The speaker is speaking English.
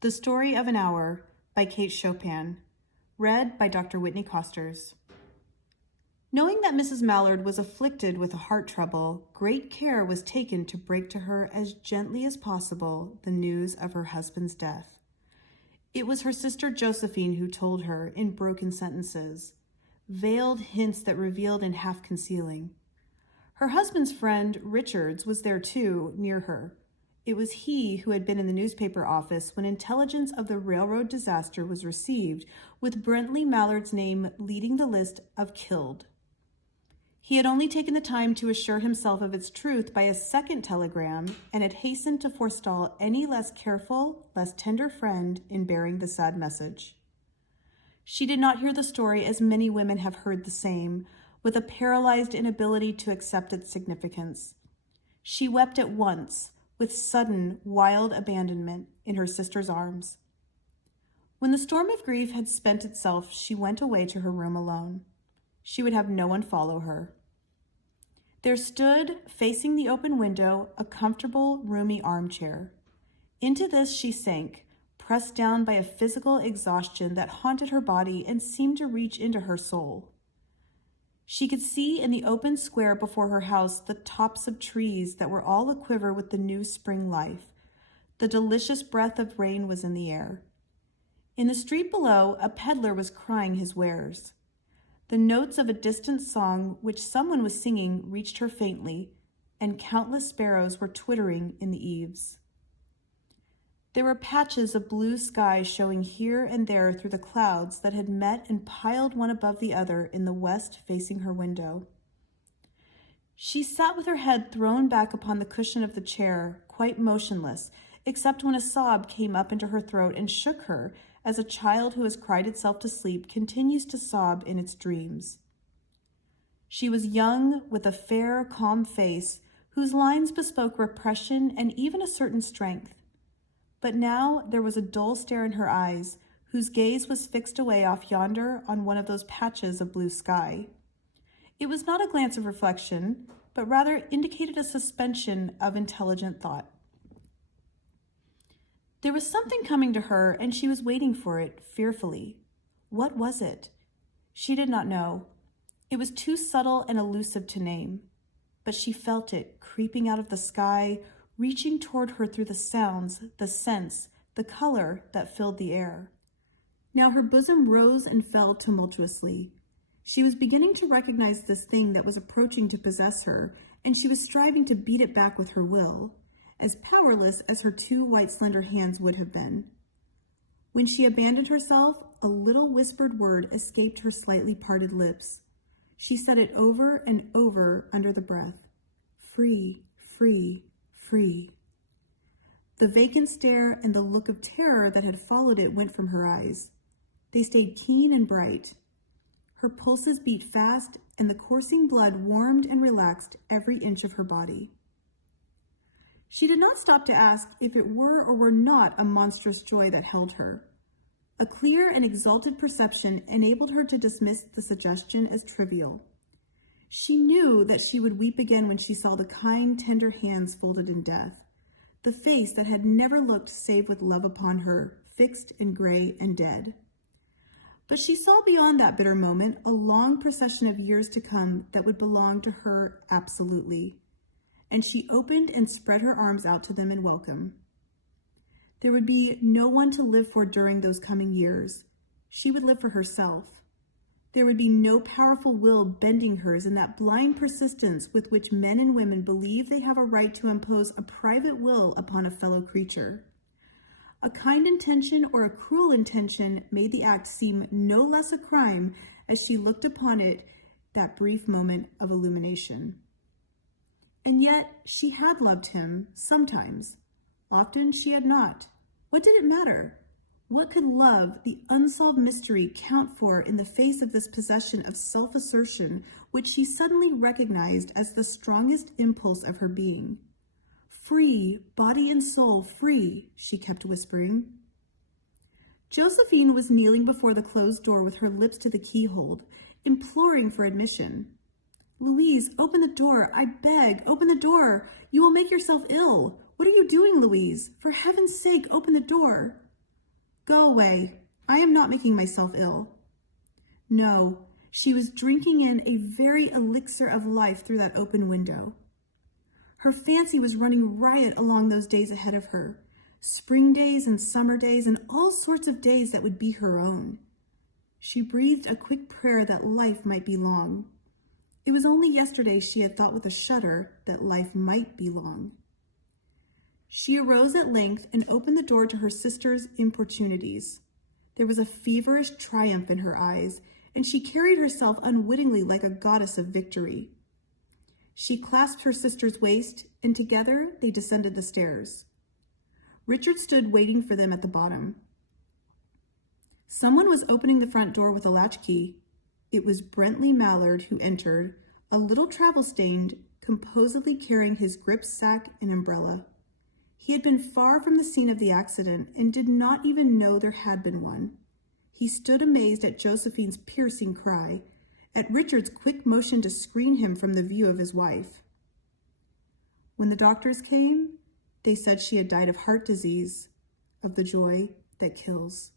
The Story of an Hour by Kate Chopin, read by Dr. Whitney Costers. Knowing that Mrs. Mallard was afflicted with a heart trouble, great care was taken to break to her as gently as possible the news of her husband's death. It was her sister Josephine who told her in broken sentences, veiled hints that revealed and half concealing. Her husband's friend, Richards, was there too, near her. It was he who had been in the newspaper office when intelligence of the railroad disaster was received, with Brentley Mallard's name leading the list of killed. He had only taken the time to assure himself of its truth by a second telegram, and had hastened to forestall any less careful, less tender friend in bearing the sad message. She did not hear the story as many women have heard the same, with a paralyzed inability to accept its significance. She wept at once, with sudden, wild abandonment, in her sister's arms. When the storm of grief had spent itself, she went away to her room alone. She would have no one follow her. There stood, facing the open window, a comfortable, roomy armchair. Into this she sank, pressed down by a physical exhaustion that haunted her body and seemed to reach into her soul. She could see in the open square before her house the tops of trees that were all aquiver with the new spring life. The delicious breath of rain was in the air. In the street below, a peddler was crying his wares. The notes of a distant song which someone was singing reached her faintly, and countless sparrows were twittering in the eaves. There were patches of blue sky showing here and there through the clouds that had met and piled one above the other in the west facing her window. She sat with her head thrown back upon the cushion of the chair, quite motionless, except when a sob came up into her throat and shook her, as a child who has cried itself to sleep continues to sob in its dreams. She was young, with a fair, calm face, whose lines bespoke repression and even a certain strength. But now there was a dull stare in her eyes, whose gaze was fixed away off yonder on one of those patches of blue sky. It was not a glance of reflection, but rather indicated a suspension of intelligent thought. There was something coming to her, and she was waiting for it, fearfully. What was it? She did not know. It was too subtle and elusive to name. But she felt it, creeping out of the sky, reaching toward her through the sounds, the scents, the color that filled the air. Now her bosom rose and fell tumultuously. She was beginning to recognize this thing that was approaching to possess her, and she was striving to beat it back with her will, as powerless as her two white slender hands would have been. When she abandoned herself, a little whispered word escaped her slightly parted lips. She said it over and over under the breath. Free, free, free. The vacant stare and the look of terror that had followed it went from her eyes. They stayed keen and bright. Her pulses beat fast, and the coursing blood warmed and relaxed every inch of her body. She did not stop to ask if it were or were not a monstrous joy that held her. A clear and exalted perception enabled her to dismiss the suggestion as trivial. She knew that she would weep again when she saw the kind, tender hands folded in death, the face that had never looked save with love upon her, fixed and gray and dead. But she saw beyond that bitter moment a long procession of years to come that would belong to her absolutely, and she opened and spread her arms out to them in welcome. There would be no one to live for during those coming years. She would live for herself. There would be no powerful will bending hers in that blind persistence with which men and women believe they have a right to impose a private will upon a fellow creature. A kind intention or a cruel intention made the act seem no less a crime as she looked upon it that brief moment of illumination. And yet she had loved him sometimes. Often she had not. What did it matter? What could love, the unsolved mystery, count for in the face of this possession of self-assertion, which she suddenly recognized as the strongest impulse of her being? Free, body and soul, free, she kept whispering. Josephine was kneeling before the closed door with her lips to the keyhole, imploring for admission. Louise, open the door. I beg, open the door. You will make yourself ill. What are you doing, Louise? For heaven's sake, open the door. Go away. I am not making myself ill. No, she was drinking in a very elixir of life through that open window. Her fancy was running riot along those days ahead of her, spring days and summer days and all sorts of days that would be her own. She breathed a quick prayer that life might be long. It was only yesterday she had thought with a shudder that life might be long. She arose at length and opened the door to her sister's importunities. There was a feverish triumph in her eyes, and she carried herself unwittingly like a goddess of victory. She clasped her sister's waist, and together they descended the stairs. Richard stood waiting for them at the bottom. Someone was opening the front door with a latchkey. It was Brentley Mallard who entered, a little travel-stained, composedly carrying his gripsack and umbrella. He had been far from the scene of the accident and did not even know there had been one. He stood amazed at Josephine's piercing cry, at Richard's quick motion to screen him from the view of his wife. When the doctors came, they said she had died of heart disease, of the joy that kills.